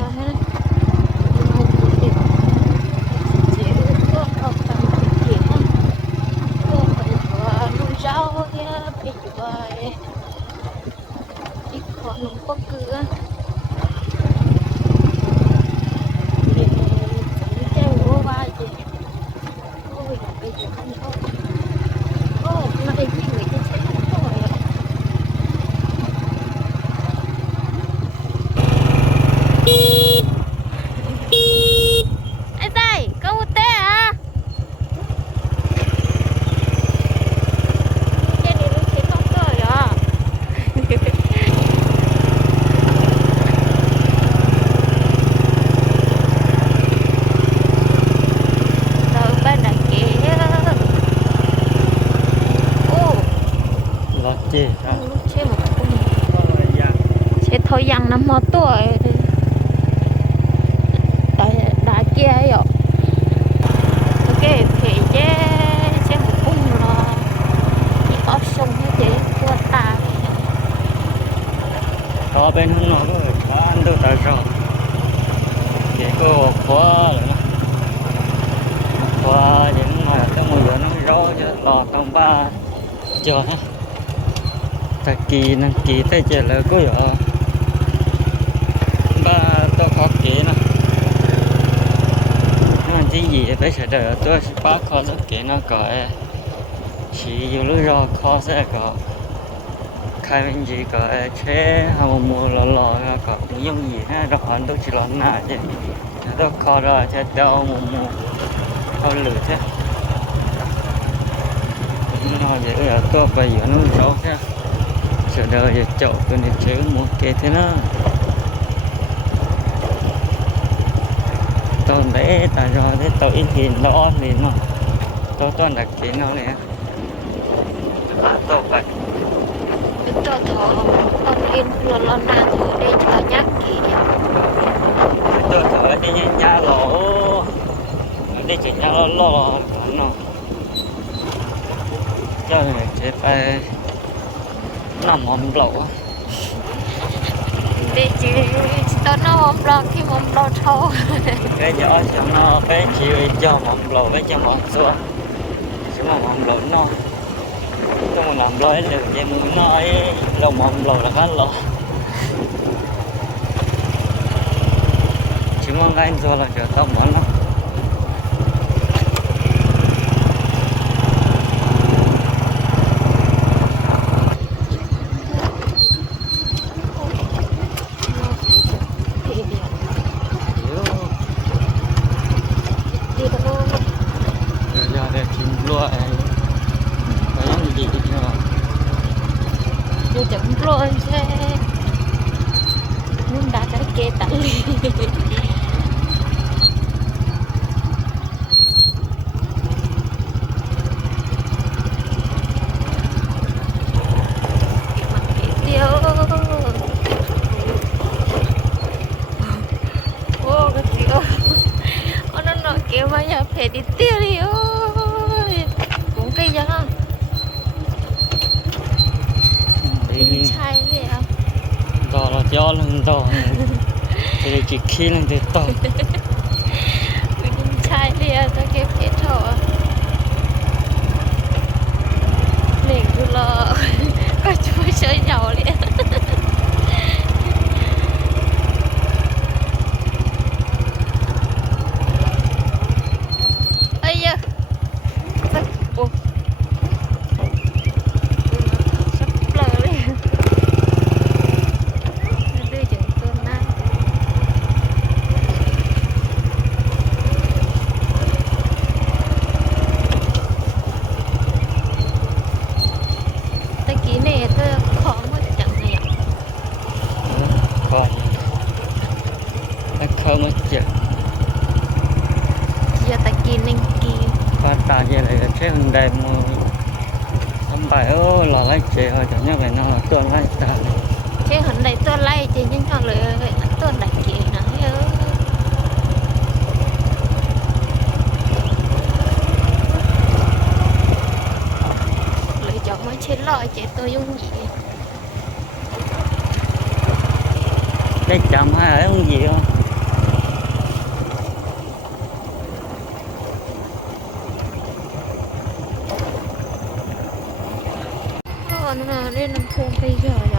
là hết chỉ có học tập chỉ có có phải có nuôi rau ya phải có ít có nông có cửa thì cái của ba gì ôi bây giờ không có ô nó đây cái người cái sẽ không có rồi Ai dai, có một té à? Cái này nó sẽ không có rồi Rồi bên đằng kia Ô, lót chê à lúc chế một con Rồi, dạ sẽ dặn năm tuổi đã đã kia ấy ạ. Ok thì chế chế một cung là chỉ có sông như thế của ta. Có bên hướng nó có có ăn được tại sao? Chỉ có khóa rồi những mà cái mùi nó rõ chứ lò ba. Chờ ha. Ta kỳ năng kỳ tới chờ là có rồi tôi khó kỳ nè nó chỉ gì bây giờ đợi tôi sẽ bắt khó rất kỹ nó có chỉ dù lúc rõ khó sẽ có khai bên gì có chế hồng mùa lò lò có cũng giống gì ha đó chỉ lo nà chứ đó khó ra chứ đâu mùa mùa đâu lửa thế nó vậy là tôi bây giờ nó rõ thế sợ đời giờ chậu tôi này chế một cái thế nào. Tôi đấy tại rồi thế tôi thì nó thì mà. Tôi toàn đặt cái nó này tôi phải. Cho thọ con yên lo lo nàng ở đây cho nhắc kỹ tôi thở đi nhà lỗ đi chỉ nhà lỗ nó. Cho này chỉ phải nằm ôm lỗ. Để chỉ tao nó mong lo khi mong lo thâu. Cái gió cho nó, cái chiều cho mộng lo với cho mộng xua chứ mà mộng lo nó tôi mà làm lỗ được vậy muốn nói lỗ mộng lo là khá lo chứ mong anh rồi là chờ tao muốn lắm thì đi Hiểu. đi đâu Rồi giờ để chim lúa ấy có những gì chưa vô chậm luôn xe nhưng đã cái kê tặng tiêu ô cái tiêu ô nó nó kêu mà nhà phải đi tiêu đi ôi cũng cây gì không đi đi chai đi à to là gió lên to thì chỉ khi lên chết lọ chết tôi dùng gì cái chồng hay ờ, là không? Gì không còn lên làm thùng bây giờ.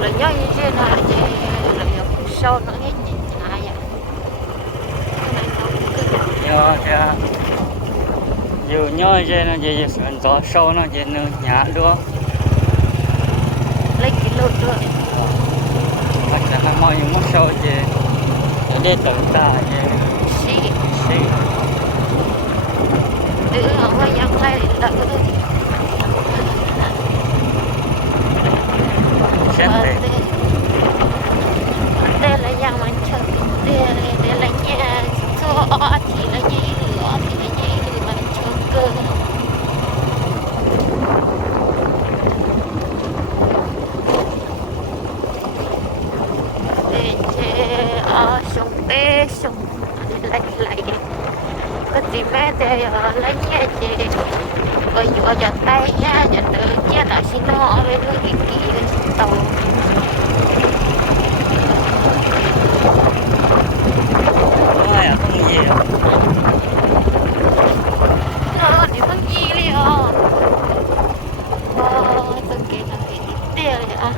Là do như thế nào thì là nhiều sâu nó hết nhỉ? Ai à cái cũng cứ nhớ kìa dù nhớ gì nó gì sườn gió sâu nó gì nó nhả luôn lấy cái lột nữa hoặc là nó mọi những món sâu gì để để tự ta gì xí xí tự không có đây đây là dạng mình chơi đây ờ, đây là nhà số thì là gì ở thì là ờ, gì mà chơi cơ. Để chơi ở sông tê sông lại lại cái gì mẹ để ở lấy nhà chơi tay nha cho tự chia lại xin nó với đứa kia kia tàu ai à không gì nó thì không gì liền ờ tôi kể là cái tiền này à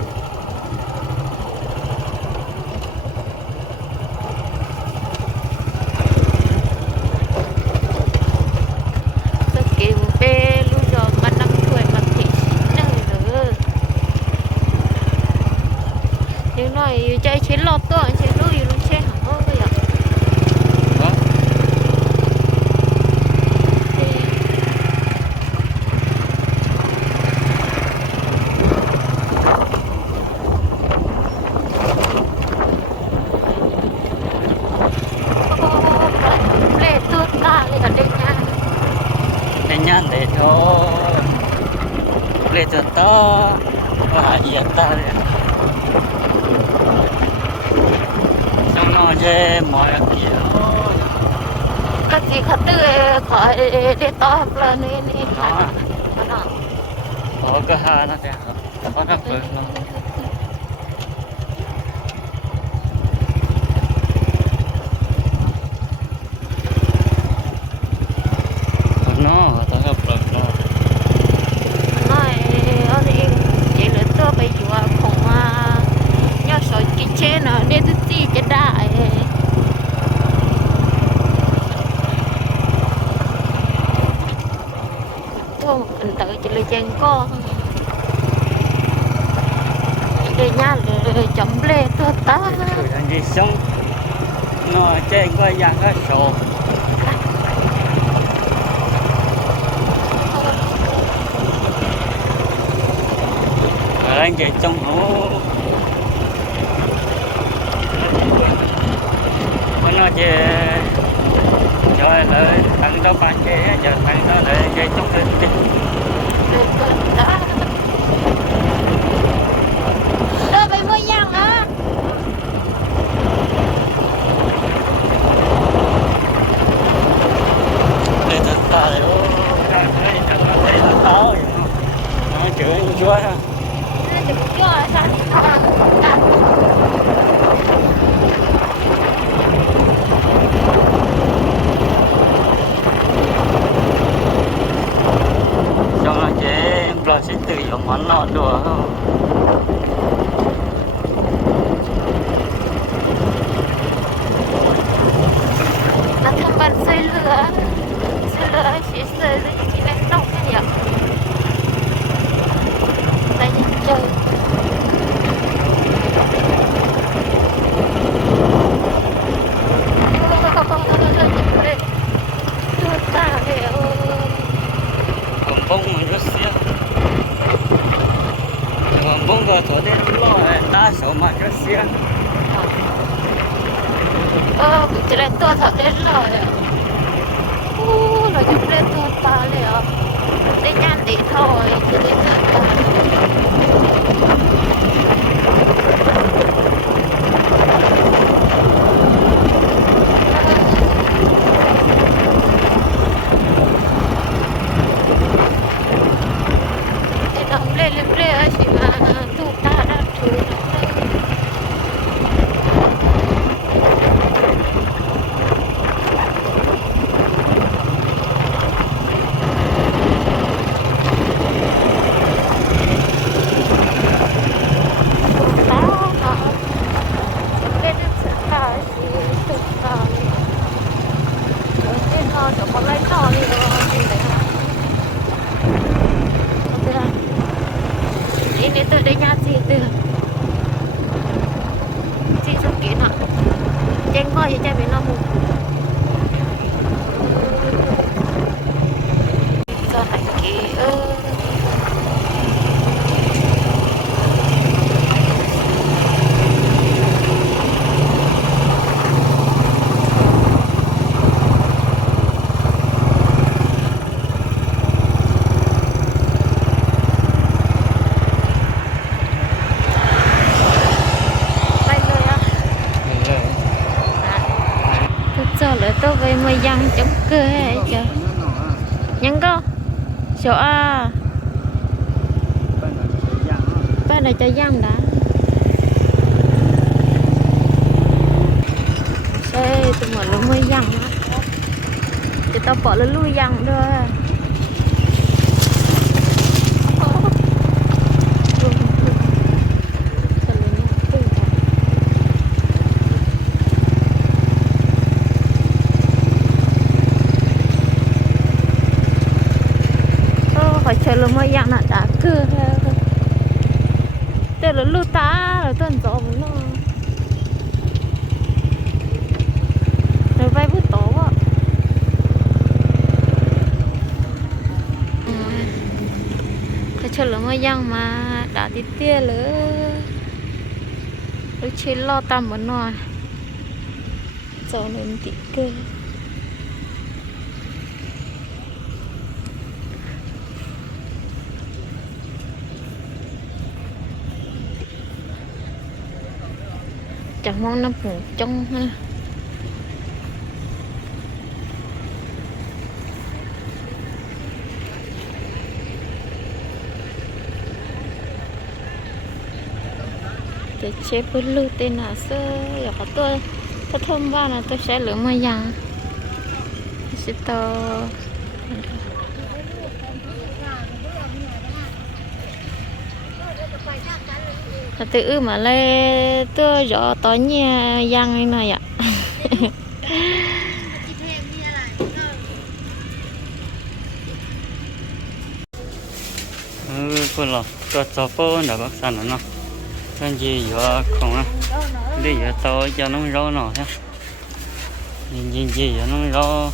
tôi kể bê lúc giờ mà năm tuổi mà thị nâng nữa nhưng nói chơi chế lọt tôi chế lúc yêu lúc chế hả bây giờ đó Lệ tuốt ta lên ở đây nha để nhăn để thôi để cho to và hiện ta đấy xong nó dê mọi kiểu Cái gì khá tư khỏi để to lên đi đi Đó. có cái hà nó sẽ có nó cười nó nó tao gặp được nó Nói ở đây chỉ là tôi bây giờ không à nhớ sợ cái chế nó để tôi tí cái đại tôi mình tự chỉ là chàng con để nhà là chấm lệ tôi ta thì sống nó trên qua dạng cái sổ anh chị trong hố. Nó chỉ rồi lại thằng đó bạn chị giờ thằng đó lại chị trong cái tài ô cái cái thằng nó thấy là to vậy nó chửi anh chúa ha Nên đừng cho ra. đi cho nó chế rồi sẽ tự dụng món nọ đùa không Nó thầm bắn xây lửa xí xơ chỉ lên nông cái gì đây nhìn chơi ta hiểu còn bông mà rất xia còn bông có thổi đến lo đa số mà rất xia ờ chỉ lên tôi thật đến rồi uh, là chỉ lên tôi ta liền đi nhanh đi thôi chỉ lên tôi ta Thì nó lên lên lên chỉ mà tụ ta đã thử ini tuh ada nyasi tuh si suki nak jengkol ya cabai namu so lagi eh bay rồi á Tôi cho lại tôi về mây răng chống cơ hay chưa Nhắn có Số A Ba này cho răng đã Ê, tôi mở luôn mây răng á Thì tao bỏ lên lui răng đưa Ờ, phải thế là mới dặn là đã. Cứ, thế là lưu tá rồi tuần tổ nó. Rồi vay bút tổ ạ. Thế chờ là mới dặn mà, đã đi tia lỡ. Lúc chỉ lo tầm một nồi Gió nên tí cơ. Chẳng mong nó trong ha. Để chế bút lưu tên là sơ giờ có tôi tôi thơm ba là tôi sẽ lửa mà dàng sẽ to. Tự mà lê tơ gió tó nhà giang này ạ. Ừ con lo có cho phố đã bác sản nó. Cái gì giờ không á. Đi giờ tôi cho nó rau nọ ha nhìn nhìn gì giờ nó rau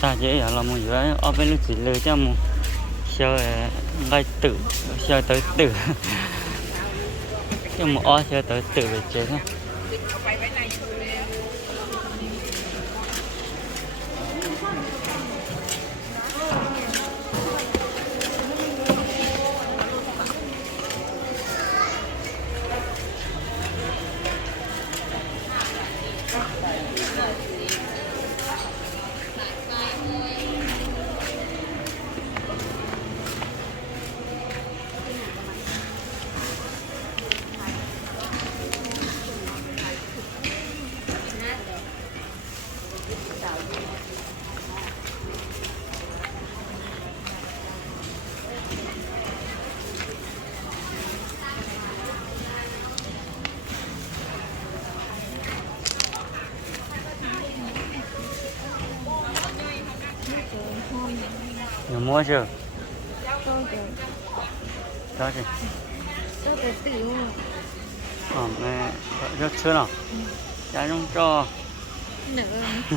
ta dễ giờ là một giờ ở bên lúc chỉ lừa cho một chơi ngay ờ, tử chơi tới tử. nhưng mà ở sao tới tự về chơi ha cho được đó tiểu ờ mẹ rất chưa nào? Cha trong cho. Nữa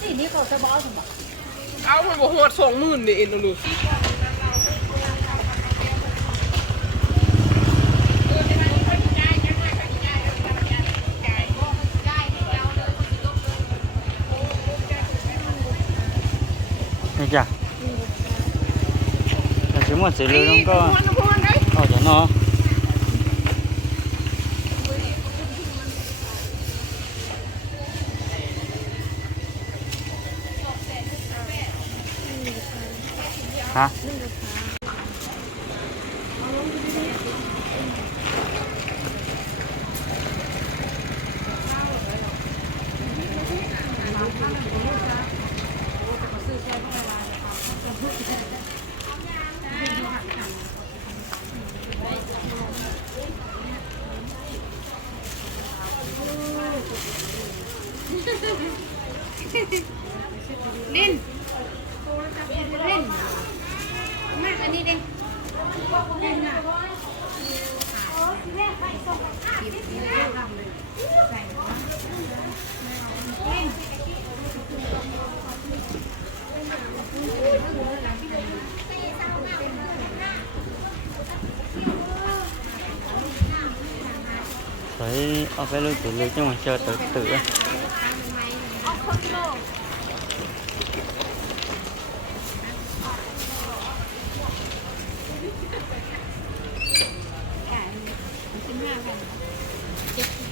สี่นี้ก็จะบ้สมบัเอาไปบอว่สองหมื่นเนี่ยเอ็นดูนี่จ้ะแต่ชิมงหมดสิเลยน้องก็เอาจากเนาะ phải ở cái lưu tử lưu cho mà chờ tự tự á.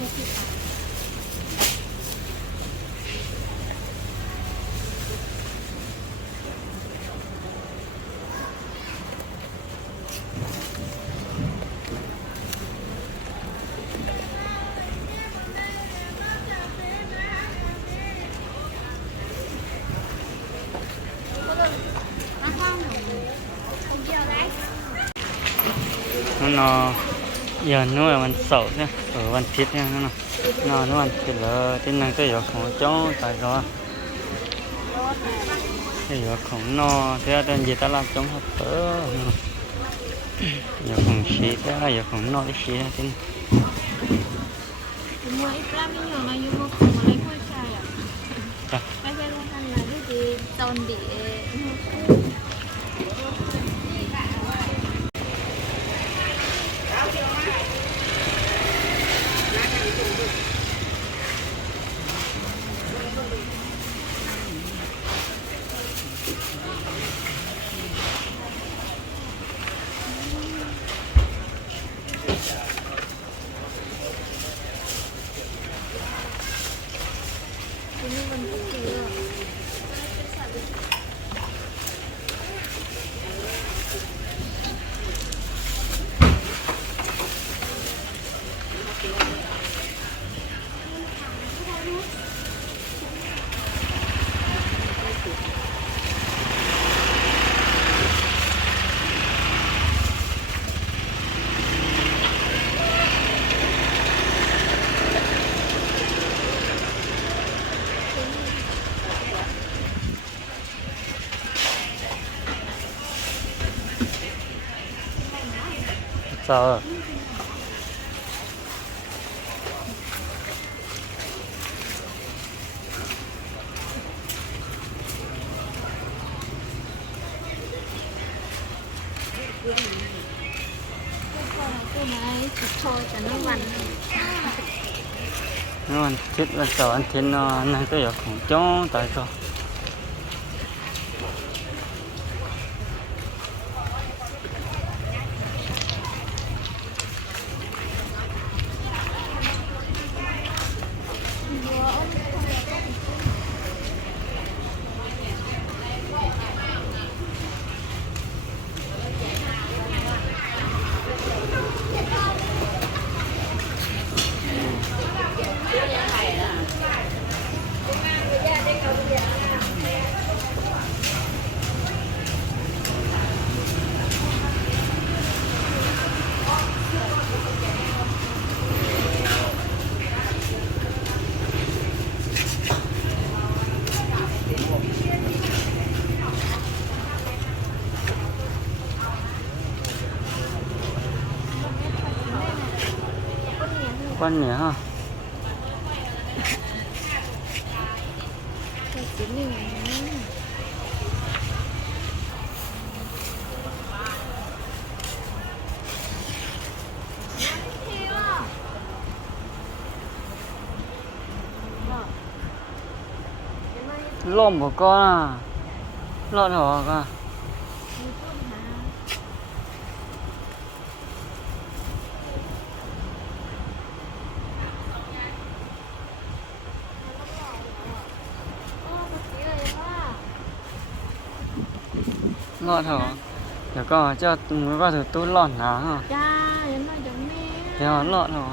เ nó giờ nó là mình sầu nhá ở văn thịt nha nó nó nó mình thịt là tin năng cái giọt của cháu tại do cái giọt khổng nó thế nên gì ta làm chống hấp tớ giọt khổng xí thế là giọt khổng nó xí ra tin Hãy subscribe sợ. Nó ăn chết là sợ ăn thịt nó này tôi giờ không cho tại sao? ก้อนเหนือฮะล่มก็ก็ล่อดหอกอ่ ngọt hả? Để có cho mới vào thử tôi lọt nó hả? Cha đến mà giống mẹ? Thế hả? Lọt hả?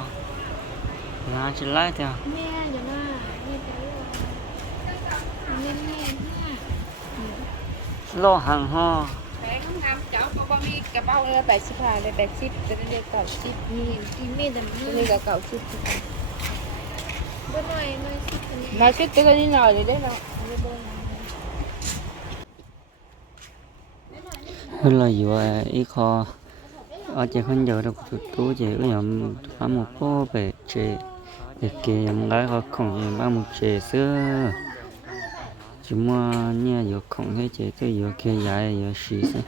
Nó chỉ lại thế hả mẹ giống à? Lo hàng ho. Cái ngắm cháu có bao nhiêu cái bao nhiêu bảy chip hà đây bảy chip đây đây cậu chip nhìn chim mê đầm đây là cậu chip nói chuyện tới cái đi nào để đấy nào 흘러 이와 이거 어제 혼자로 도저히 그냥 아무 뽑을지 이렇게 연가가 콩이 마무리해서 주머니에 요콩 해제도 이렇게 야외 여시서